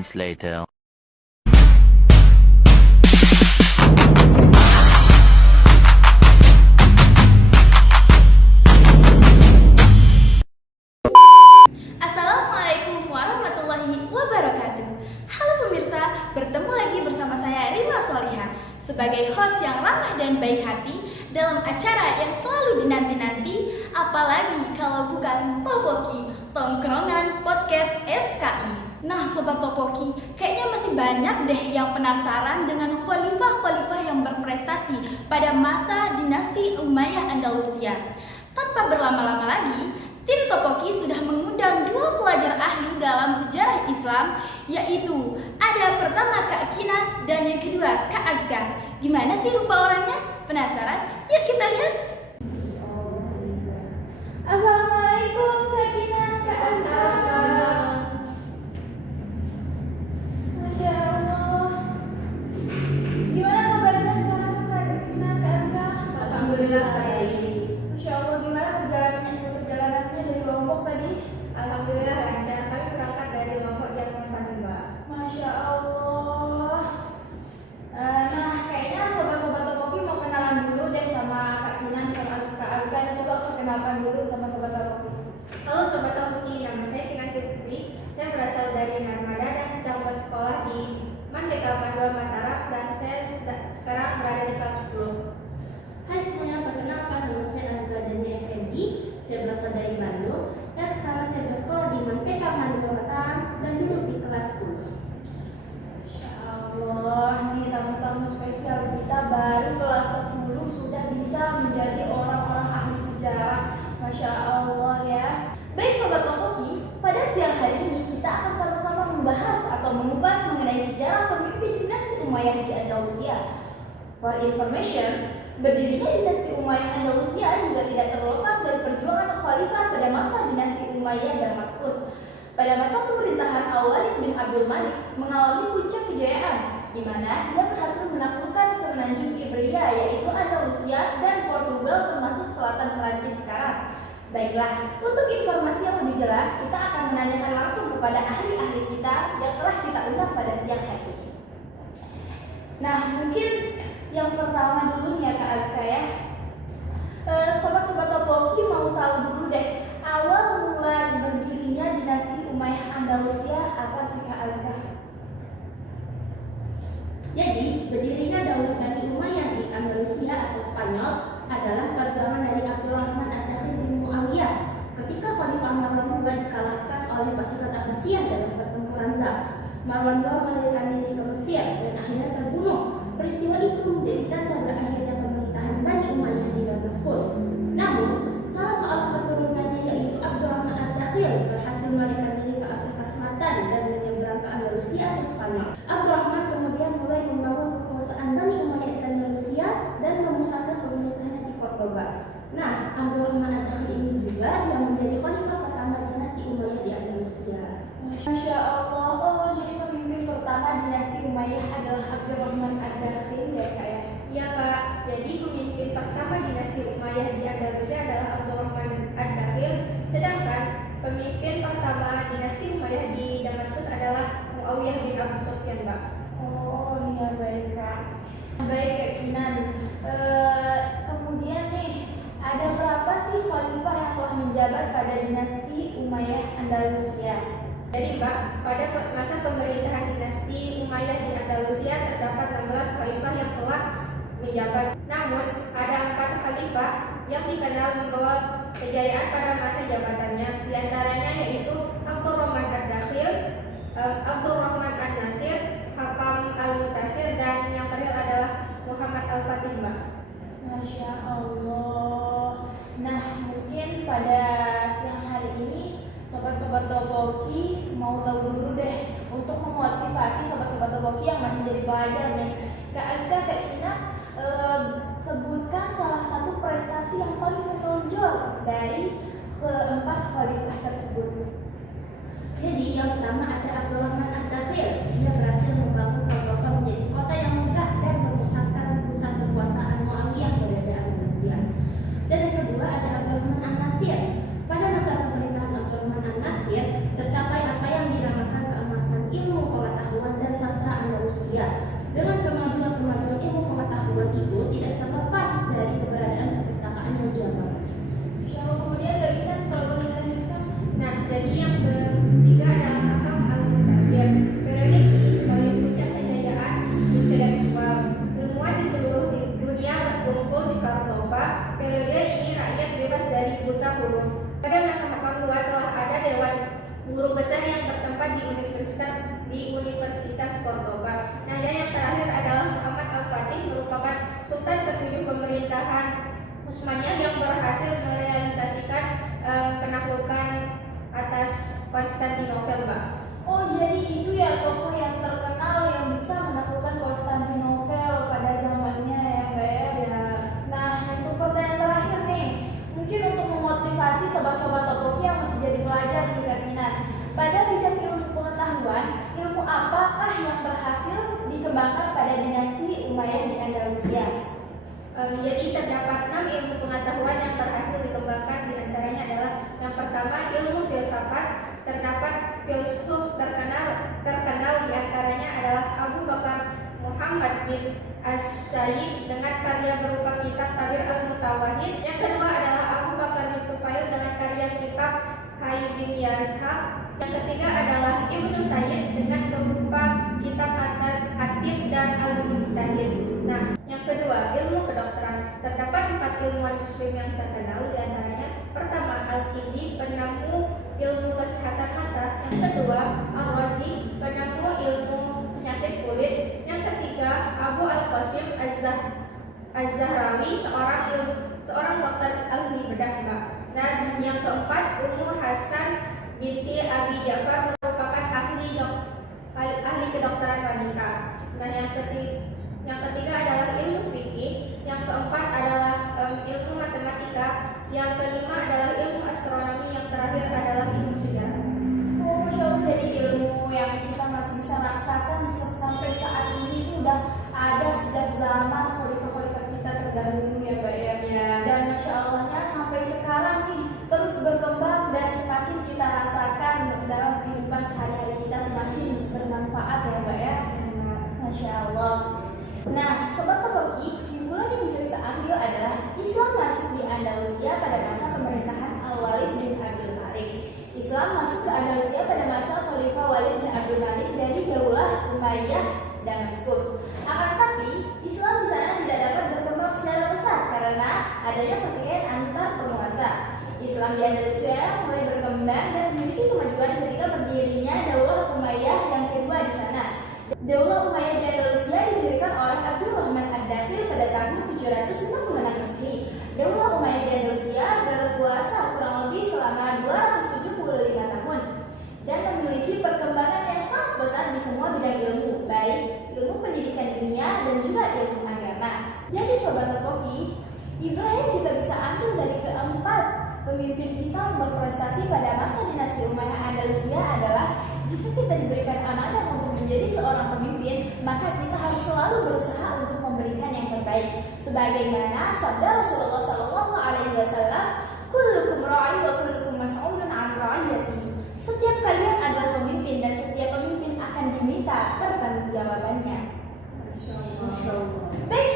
moments later. Assalamualaikum warahmatullahi wabarakatuh. Halo pemirsa, bertemu lagi bersama saya Rima Solihah sebagai host yang ramah dan baik hati dalam acara yang selalu dinanti-nanti, apalagi kalau bukan Topoki, Tongkrongan Podcast SKI. Nah Sobat Topoki, kayaknya masih banyak deh yang penasaran dengan khalifah-khalifah yang berprestasi pada masa dinasti Umayyah Andalusia. Tanpa berlama-lama lagi, tim Topoki sudah mengundang dua pelajar ahli dalam sejarah Islam, yaitu ada pertama Kak Kina dan yang kedua Kak Azka. Gimana sih rupa orangnya? Penasaran? Yuk kita lihat. Assalamualaikum Kak Kina, Kak Azka. Masya Allah. Gimana kabarnya sekarang Kak Kina, Kak Azka? Alhamdulillah baik. Masya Allah, gimana perjalanannya dari Lombok tadi? Alhamdulillah lancar. Kami berangkat dari Lombok jam 6 pagi, Mbak. Masya Allah. Nah, kayaknya sobat-sobat Topoki mau kenalan dulu deh sama Kak Kinan sama Kak Azka. Coba perkenalkan dulu sama sobat Topoki. Halo Sobat Topoki, nama saya Kinanti Putri. Saya berasal dari Narmada dan sedang bersekolah di Mandeka Panduan Mataram dan saya sekarang berada di kelas 10. Hai semuanya, perkenalkan nama saya Azka Dani Effendi. Saya berasal dari Bandung dan sekarang saya bersekolah di MPK Panduan Mataram dan duduk di kelas 10. Masya Allah, nih tamu-tamu spesial kita baru kelas 10 sudah bisa menjadi orang-orang ahli sejarah. Masya Allah ya. Baik sobat Topoki, pada siang hari ini kita akan sama-sama membahas atau mengupas mengenai sejarah pemimpin dinasti Umayyah di Andalusia. For information, berdirinya dinasti Umayyah Andalusia juga tidak terlepas dari perjuangan khalifah pada masa dinasti Umayyah Damaskus. Pada masa pemerintahan Al-Walid bin Abdul Malik mengalami puncak kejayaan, di mana dia berhasil menaklukkan semenanjung Iberia yaitu Andalusia dan Portugal termasuk selatan Perancis sekarang. Baiklah, untuk informasi yang lebih jelas kita akan menanyakan langsung kepada ahli-ahli kita yang telah kita undang pada siang hari ini. Nah, mungkin yang pertama dulu nih ya Kak Azka ya. Sobat-sobat Topoki mau tahu dulu deh, awal mula berdirinya dinasti Umayyah Andalusia apa sih Kak Azka? Jadi, berdirinya Daulah Bani Umayyah di Andalusia atau Spanyol adalah perjuangan dari Abdurrahman Ad-Dakhil bin Muawiyah ketika Khalifah Marwan II dikalahkan oleh pasukan Abbasiyah dalam pertempuran Zab. Marwan II melarikan diri ke Mesir dan akhirnya terbunuh. Peristiwa itu menjadi tanda berakhirnya pemerintahan Bani Umayyah di Damaskus. Namun, salah seorang keturunannya yaitu Abdurrahman Ad-Dakhil berhasil melarikan diri ke Afrika Selatan dan menyeberang ke Andalusia atau Spanyol. Abdurrahman kemudian mulai membangun kekuasaan Bani Umayyah di Andalusia dan memusatkan pemerintahannya di Cordoba. Nah, Abdurrahman Ad-Dakhil ini juga yang menjadi khalifah pertama dinasti Umayyah di Andalusia. Masya Allah, oh jadi pemimpin pertama dinasti Umayyah adalah Abdurrahman Ad-Dakhil ya Kak ya? Iya Kak, jadi pemimpin pertama dinasti Umayyah di Andalusia adalah Abdurrahman Ad-Dakhil, sedangkan pemimpin pertama dinasti Umayyah di Damaskus adalah Muawiyah bin Abu Sufyan, Mbak. Oh iya baik Kak. Baik Kak Kinan. Kemudian nih, ada berapa sih khalifah yang telah menjabat pada dinasti Umayyah Andalusia? Jadi Mbak, pada masa pemerintahan dinasti Umayyah di Andalusia terdapat 16 khalifah yang telah menjabat. Namun, ada 4 khalifah yang dikenal membawa kejayaan pada masa jabatannya. Di antaranya yaitu Abdurrahman Ad-Dakhil, Abdurrahman An-Nasir, Hakam Al-Mutasir, dan yang terakhir adalah Muhammad Al-Fatih, Mbak. Masya Allah. Nah mungkin pada siang hari ini sobat-sobat Topoki mau tahu dulu deh untuk memotivasi sobat-sobat Topoki yang masih jadi pelajar nih. Kak Azka, Kak Kina, sebutkan salah satu prestasi yang paling menonjol dari keempat khalifah tersebut. Jadi, yang pertama ada Abdurrahman Ad-Dakhil. Dia berhasil membangun Cordoba menjadi kota yang megah dan memusatkan pusat kekuasaan Muawiyah berada di Andalusia. Dan yang kedua ada Abdurrahman An-Nasir. Pada masa pemerintahan Abdurrahman An-Nasir tercapai apa yang dinamakan keemasan ilmu pengetahuan Jadi yang ketiga adalah Hakam Al-Mutasir. Periode ini sebagai puncak kejayaan intelektual ilmuwan di seluruh dunia berkumpul di Cordova. Periode ini rakyat bebas dari buta huruf. Pada masa Hakam II telah ada dewan guru besar yang bertempat di Universitas Cordova. Nah, dan yang terakhir adalah Muhammad Al-Fatih, merupakan Sultan ketujuh pemerintahan Utsmaniyah yang berhasil merealisasikan penaklukan atas Konstantinopel, Mbak. Oh, jadi itu ya tokoh yang terkenal yang bisa menaklukkan Konstantinopel pada zamannya ya, Mbak ya. Nah, untuk pertanyaan terakhir nih, mungkin untuk memotivasi sobat-sobat topoki yang masih jadi pelajar di Kaminan. Pada bidang ilmu pengetahuan, ilmu apakah yang berhasil dikembangkan pada dinasti Umayyah di Andalusia? Jadi terdapat 6 ilmu pengetahuan yang berhasil dikembangkan, diantaranya adalah yang pertama ilmu filsafat. Terdapat filsuf terkenal diantaranya adalah Abu Bakar Muhammad bin As-Sayyid dengan karya berupa kitab Tabir Al-Mutawahhid. Yang kedua adalah Abu Bakar bin Tufail dengan karya kitab Hayy bin Yazhab. Yang ketiga adalah Ibnu Sayyid dengan berupa kitab At-Tib dan Al-Mujtahid. Nah, yang kedua ilmu kedokteran. Terdapat 4 ilmuwan muslim yang terkenal, diantaranya pertama Al-Kindi, penemu ilmu kesehatan mata. Yang kedua Ar-Razi, penemu ilmu penyakit kulit. Yang ketiga Abu Al-Qasim Az-Zahrawi, seorang dokter ahli bedah, Mbak. Dan yang keempat Ummu Hasan binti Abi Ja'far, merupakan ahli kedokteran wanita. Nah, yang ketiga adalah ilmu fikih. Yang keempat adalah ilmu matematika. Yang kelima adalah ilmu astronomi. Yang terakhir adalah ilmu sejarah. Oh, Masya Allah, jadi ilmu yang kita masih bisa rasakan sampai saat ini itu udah ada sejak zaman khalifah-khalifah kita terdahulu ya, Mbak ya. Dan Masya Allahnya sampai sekarang nih terus berkembang dan semakin kita rasakan dalam kehidupan sehari-hari kita, semakin bermanfaat ya, Mbak ya. Masya Allah. Nah, Sobat Topoki, kesimpulan yang bisa kita ambil adalah Islam masuk di Andalusia pada masa pemerintahan Al-Walid bin Abdul Malik. Islam masuk ke Andalusia pada masa Khalifah Walid bin Abdul Malik dari Daulah Umayyah Damaskus. Akan tetapi, Islam di sana tidak dapat berkembang secara besar karena adanya pertikaian antar penguasa. Islam di Andalusia mulai berkembang dan memiliki kemajuan ketika berdirinya Daulah Umayyah yang kedua di sana. Daulah Umayyah di Andalusia didirikan oleh Abdul Rahman Ad-Dakhil pada tahun 766 Masehi. Daulah Umayyah di Andalusia berkuasa kurang lebih selama 275 tahun dan memiliki perkembangan yang sangat besar di semua bidang ilmu, baik ilmu pendidikan dunia dan juga ilmu agama. Jadi Sobat Topoki, ibrah yang kita bisa ambil dari keempat pemimpin kita yang berprestasi pada masa dinasti Umayyah Andalusia adalah jika kita diberikan amanah untuk menjadi seorang pemimpin, maka kita harus selalu berusaha untuk memberikan yang terbaik. Sebagaimana sabda Rasulullah SAW, "Kullukum ra'i wa kullukum mas'ulun 'an ra'iyatihi." Setiap kalian adalah pemimpin dan setiap pemimpin akan diminta pertanggungjawabannya. Baik